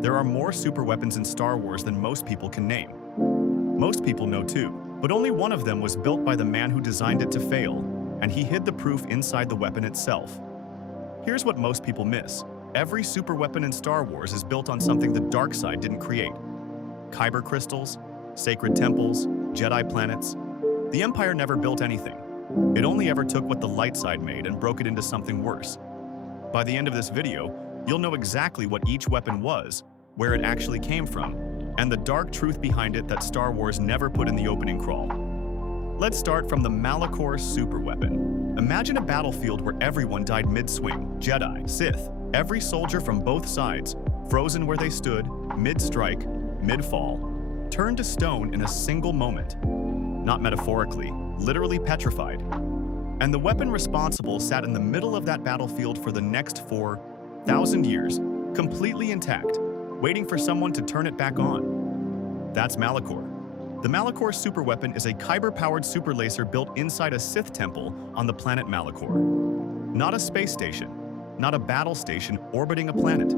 There are more superweapons in Star Wars than most people can name. Most people know too, but only one of them was built by the man who designed it to fail, and he hid the proof inside the weapon itself. Here's what most people miss. Every superweapon in Star Wars is built on something the dark side didn't create. Kyber crystals, sacred temples, Jedi planets. The Empire never built anything. It only ever took what the light side made and broke it into something worse. By the end of this video, you'll know exactly what each weapon was, where it actually came from, and the dark truth behind it that Star Wars never put in the opening crawl. Let's start from the Malachor superweapon. Imagine a battlefield where everyone died mid-swing, Jedi, Sith, every soldier from both sides, frozen where they stood, mid-strike, mid-fall, turned to stone in a single moment. Not metaphorically, literally petrified. And the weapon responsible sat in the middle of that battlefield for the next 4,000 years, completely intact, waiting for someone to turn it back on. That's Malachor. The Malachor superweapon is a kyber-powered super laser built inside a Sith temple on the planet Malachor. Not a space station, not a battle station orbiting a planet.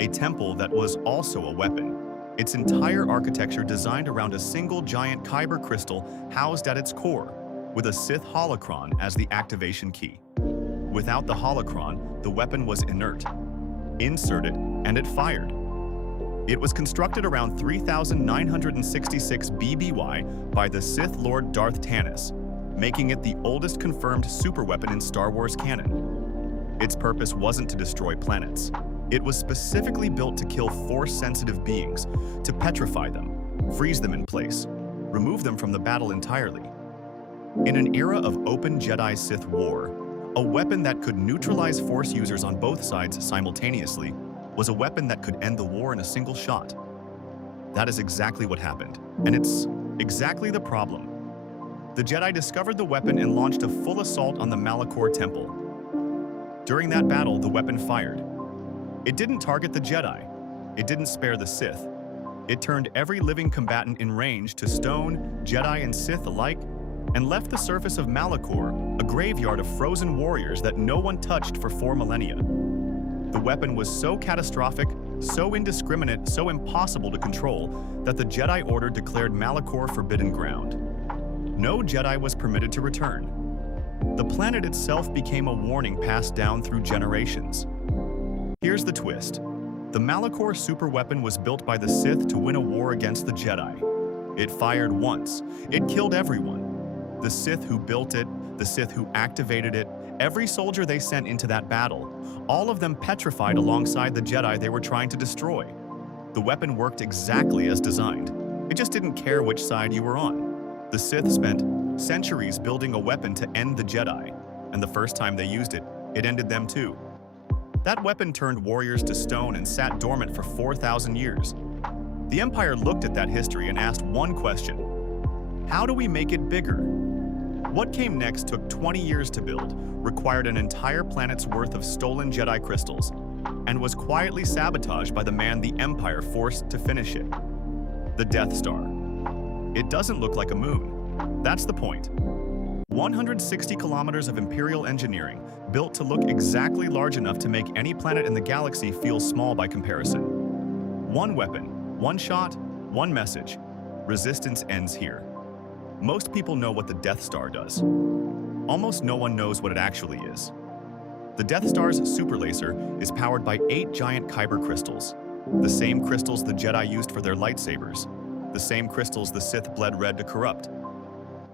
A temple that was also a weapon. Its entire architecture designed around a single giant kyber crystal housed at its core, with a Sith holocron as the activation key. Without the holocron, the weapon was inert. Insert it, and it fired. It was constructed around 3966 BBY by the Sith Lord Darth Tanis, making it the oldest confirmed superweapon in Star Wars canon. Its purpose wasn't to destroy planets. It was specifically built to kill Force-sensitive beings, to petrify them, freeze them in place, remove them from the battle entirely. In an era of open Jedi-Sith war, a weapon that could neutralize Force users on both sides simultaneously was a weapon that could end the war in a single shot. That is exactly what happened, and it's exactly the problem. The Jedi discovered the weapon and launched a full assault on the Malachor temple. During that battle, the weapon fired. It didn't target the Jedi. It didn't spare the Sith. It turned every living combatant in range to stone, Jedi and Sith alike, and left the surface of Malachor a graveyard of frozen warriors that no one touched for 4 millennia. The weapon was so catastrophic, so indiscriminate, so impossible to control that the Jedi Order declared Malachor forbidden ground. No Jedi was permitted to return. The planet itself became a warning passed down through generations. Here's the twist. The Malachor superweapon was built by the Sith to win a war against the Jedi. It fired once. It killed everyone. The Sith who built it, the Sith who activated it, every soldier they sent into that battle, all of them petrified alongside the Jedi they were trying to destroy. The weapon worked exactly as designed. It just didn't care which side you were on. The Sith spent centuries building a weapon to end the Jedi, and the first time they used it, it ended them too. That weapon turned warriors to stone and sat dormant for 4,000 years. The Empire looked at that history and asked one question: how do we make it bigger? What came next took 20 years to build, required an entire planet's worth of stolen Jedi crystals, and was quietly sabotaged by the man the Empire forced to finish it: the Death Star. It doesn't look like a moon. That's the point. 160 kilometers of Imperial engineering, built to look exactly large enough to make any planet in the galaxy feel small by comparison. One weapon, one shot, one message. Resistance ends here. Most people know what the Death Star does. Almost no one knows what it actually is. The Death Star's super laser is powered by 8 giant kyber crystals, the same crystals the Jedi used for their lightsabers, the same crystals the Sith bled red to corrupt.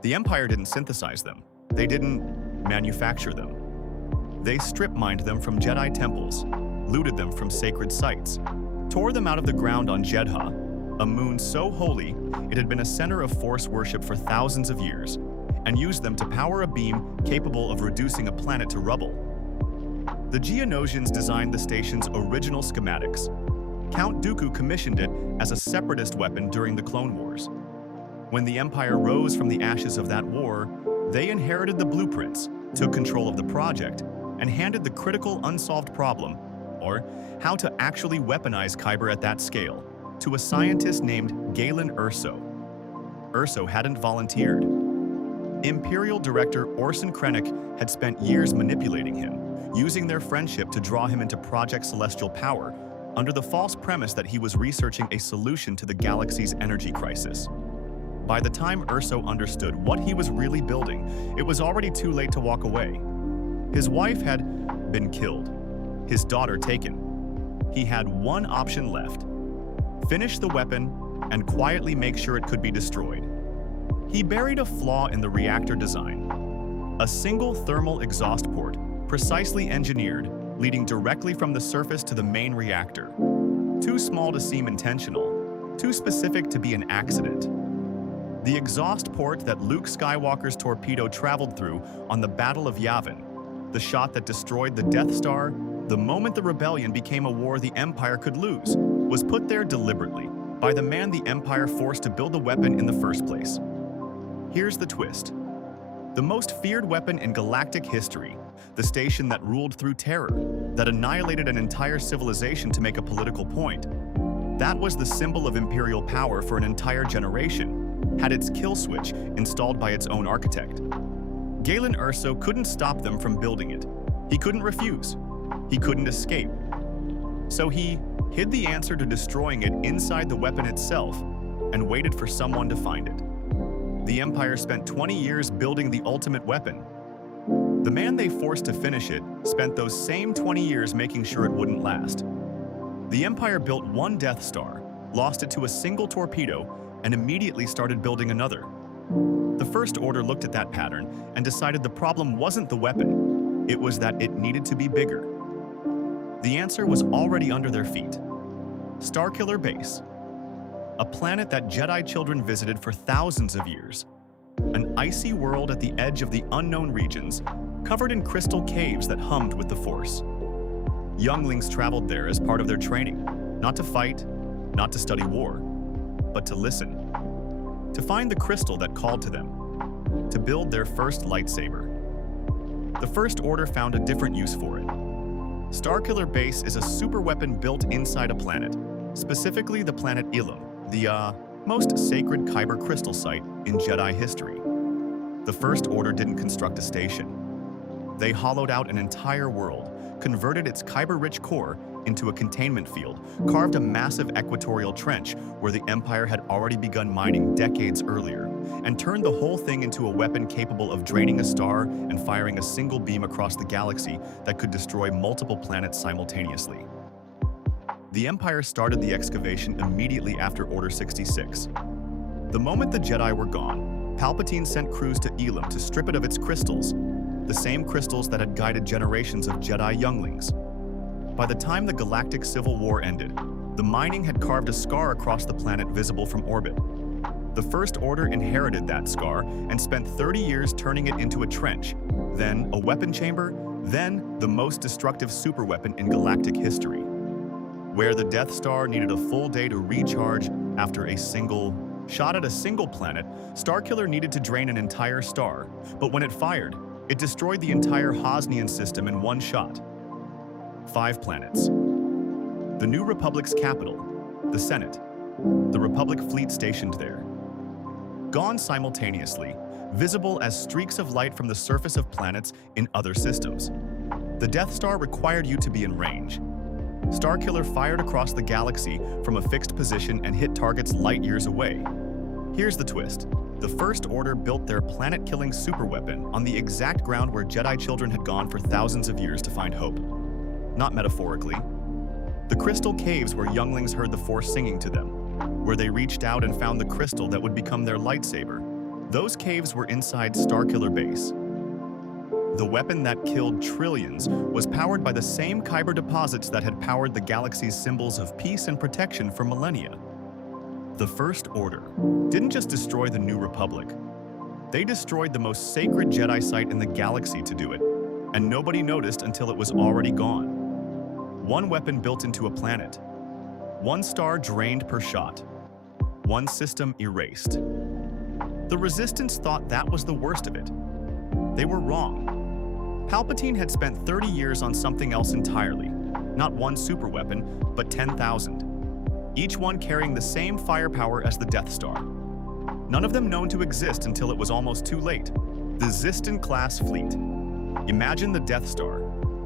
The Empire didn't synthesize them. They didn't manufacture them. They strip-mined them from Jedi temples, looted them from sacred sites, tore them out of the ground on Jedha, a moon so holy it had been a center of Force worship for thousands of years, and used them to power a beam capable of reducing a planet to rubble. The Geonosians designed the station's original schematics. Count Dooku commissioned it as a separatist weapon during the Clone Wars. When the Empire rose from the ashes of that war, they inherited the blueprints, took control of the project, and handed the critical unsolved problem, or how to actually weaponize kyber at that scale, to a scientist named Galen Erso. Erso hadn't volunteered. Imperial Director Orson Krennic had spent years manipulating him, using their friendship to draw him into Project Celestial Power, under the false premise that he was researching a solution to the galaxy's energy crisis. By the time Urso understood what he was really building, it was already too late to walk away. His wife had been killed, his daughter taken. He had one option left: finish the weapon and quietly make sure it could be destroyed. He buried a flaw in the reactor design: a single thermal exhaust port, precisely engineered, leading directly from the surface to the main reactor. Too small to seem intentional, too specific to be an accident. The exhaust port that Luke Skywalker's torpedo traveled through on the Battle of Yavin, the shot that destroyed the Death Star, the moment the rebellion became a war the Empire could lose, was put there deliberately by the man the Empire forced to build the weapon in the first place. Here's the twist. The most feared weapon in galactic history, the station that ruled through terror, that annihilated an entire civilization to make a political point, that was the symbol of imperial power for an entire generation, had its kill switch installed by its own architect. Galen Erso couldn't stop them from building it. He couldn't refuse. He couldn't escape. So he hid the answer to destroying it inside the weapon itself and waited for someone to find it. The Empire spent 20 years building the ultimate weapon. The man they forced to finish it spent those same 20 years making sure it wouldn't last. The Empire built one Death Star, lost it to a single torpedo, and immediately started building another. The First Order looked at that pattern and decided the problem wasn't the weapon, it was that it needed to be bigger. The answer was already under their feet. Starkiller Base, a planet that Jedi children visited for thousands of years. An icy world at the edge of the unknown regions, covered in crystal caves that hummed with the Force. Younglings traveled there as part of their training, not to fight, not to study war, but to listen, to find the crystal that called to them, to build their first lightsaber. The First Order found a different use for it. Starkiller Base is a superweapon built inside a planet, specifically the planet Ilum, the most sacred Kyber crystal site in Jedi history. The First Order didn't construct a station. They hollowed out an entire world, converted its Kyber-rich core into a containment field, carved a massive equatorial trench where the Empire had already begun mining decades earlier, and turned the whole thing into a weapon capable of draining a star and firing a single beam across the galaxy that could destroy multiple planets simultaneously. The Empire started the excavation immediately after Order 66. The moment the Jedi were gone, Palpatine sent crews to Ilum to strip it of its crystals, the same crystals that had guided generations of Jedi younglings. By the time the Galactic Civil War ended, the mining had carved a scar across the planet visible from orbit. The First Order inherited that scar and spent 30 years turning it into a trench, then a weapon chamber, then the most destructive superweapon in galactic history. Where the Death Star needed a full day to recharge after a single shot at a single planet, Starkiller needed to drain an entire star, but when it fired, it destroyed the entire Hosnian system in one shot. 5 planets. The New Republic's capital, the Senate, the Republic fleet stationed there. Gone simultaneously, visible as streaks of light from the surface of planets in other systems. The Death Star required you to be in range. Starkiller fired across the galaxy from a fixed position and hit targets light years away. Here's the twist. The First Order built their planet-killing superweapon on the exact ground where Jedi children had gone for thousands of years to find hope. Not metaphorically. The crystal caves where younglings heard the Force singing to them, where they reached out and found the crystal that would become their lightsaber. Those caves were inside Starkiller Base. The weapon that killed trillions was powered by the same Kyber deposits that had powered the galaxy's symbols of peace and protection for millennia. The First Order didn't just destroy the New Republic. They destroyed the most sacred Jedi site in the galaxy to do it, and nobody noticed until it was already gone. One weapon built into a planet. One star drained per shot. One system erased. The Resistance thought that was the worst of it. They were wrong. Palpatine had spent 30 years on something else entirely. Not one superweapon, but 10,000. Each one carrying the same firepower as the Death Star. None of them known to exist until it was almost too late. The Ziston-class fleet. Imagine the Death Star.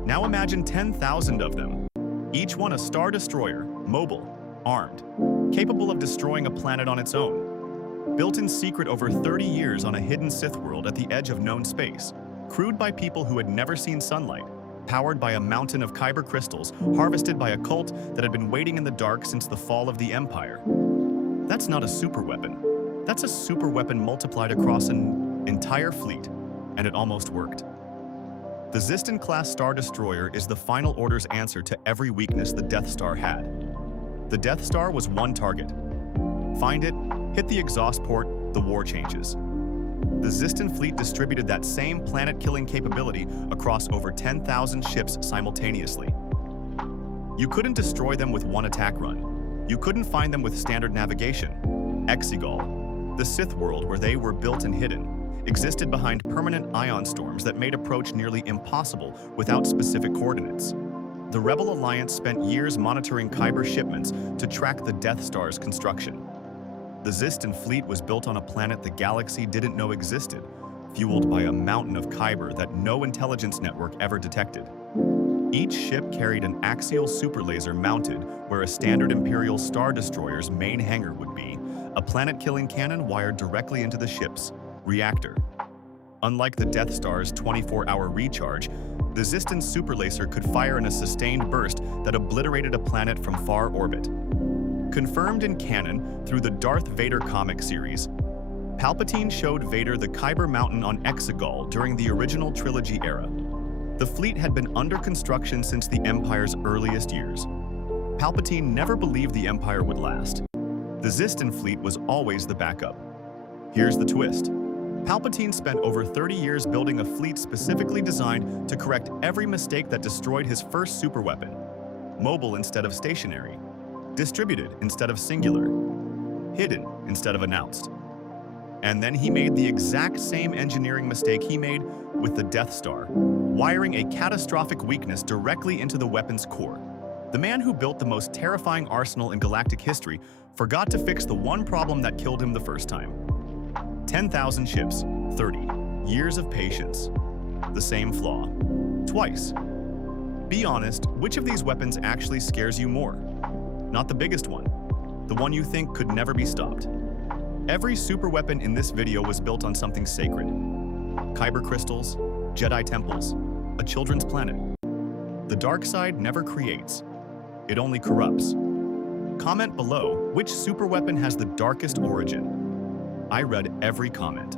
Now imagine 10,000 of them. Each one a Star Destroyer, mobile, armed, capable of destroying a planet on its own. Built in secret over 30 years on a hidden Sith world at the edge of known space, crewed by people who had never seen sunlight, powered by a mountain of kyber crystals harvested by a cult that had been waiting in the dark since the fall of the Empire. That's not a superweapon. That's a superweapon multiplied across an entire fleet, and it almost worked. The Ziston-class Star Destroyer is the final Order's answer to every weakness the Death Star had. The Death Star was one target. Find it, hit the exhaust port, the war changes. The Ziston fleet distributed that same planet-killing capability across over 10,000 ships simultaneously. You couldn't destroy them with one attack run. You couldn't find them with standard navigation. Exegol, the Sith world where they were built and hidden, existed behind permanent ion storms that made approach nearly impossible without specific coordinates. The Rebel Alliance spent years monitoring kyber shipments to track the Death Star's construction. The Ziston fleet was built on a planet the galaxy didn't know existed, fueled by a mountain of kyber that no intelligence network ever detected. Each ship carried an axial superlaser mounted where a standard Imperial Star Destroyer's main hangar would be, a planet-killing cannon wired directly into the ship's reactor. Unlike the Death Star's 24-hour recharge, the Ziston superlaser could fire in a sustained burst that obliterated a planet from far orbit. Confirmed in canon through the Darth Vader comic series, Palpatine showed Vader the Kyber Mountain on Exegol during the original trilogy era. The fleet had been under construction since the Empire's earliest years. Palpatine never believed the Empire would last. The Ziston fleet was always the backup. Here's the twist. Palpatine spent over 30 years building a fleet specifically designed to correct every mistake that destroyed his first superweapon. Mobile instead of stationary. Distributed instead of singular. Hidden instead of announced. And then he made the exact same engineering mistake he made with the Death Star, wiring a catastrophic weakness directly into the weapon's core. The man who built the most terrifying arsenal in galactic history forgot to fix the one problem that killed him the first time. 10,000 ships, 30 years of patience. The same flaw. Twice. Be honest, which of these weapons actually scares you more? Not the biggest one. The one you think could never be stopped. Every superweapon in this video was built on something sacred. Kyber crystals, Jedi temples, a children's planet. The dark side never creates. It only corrupts. Comment below which superweapon has the darkest origin. I read every comment.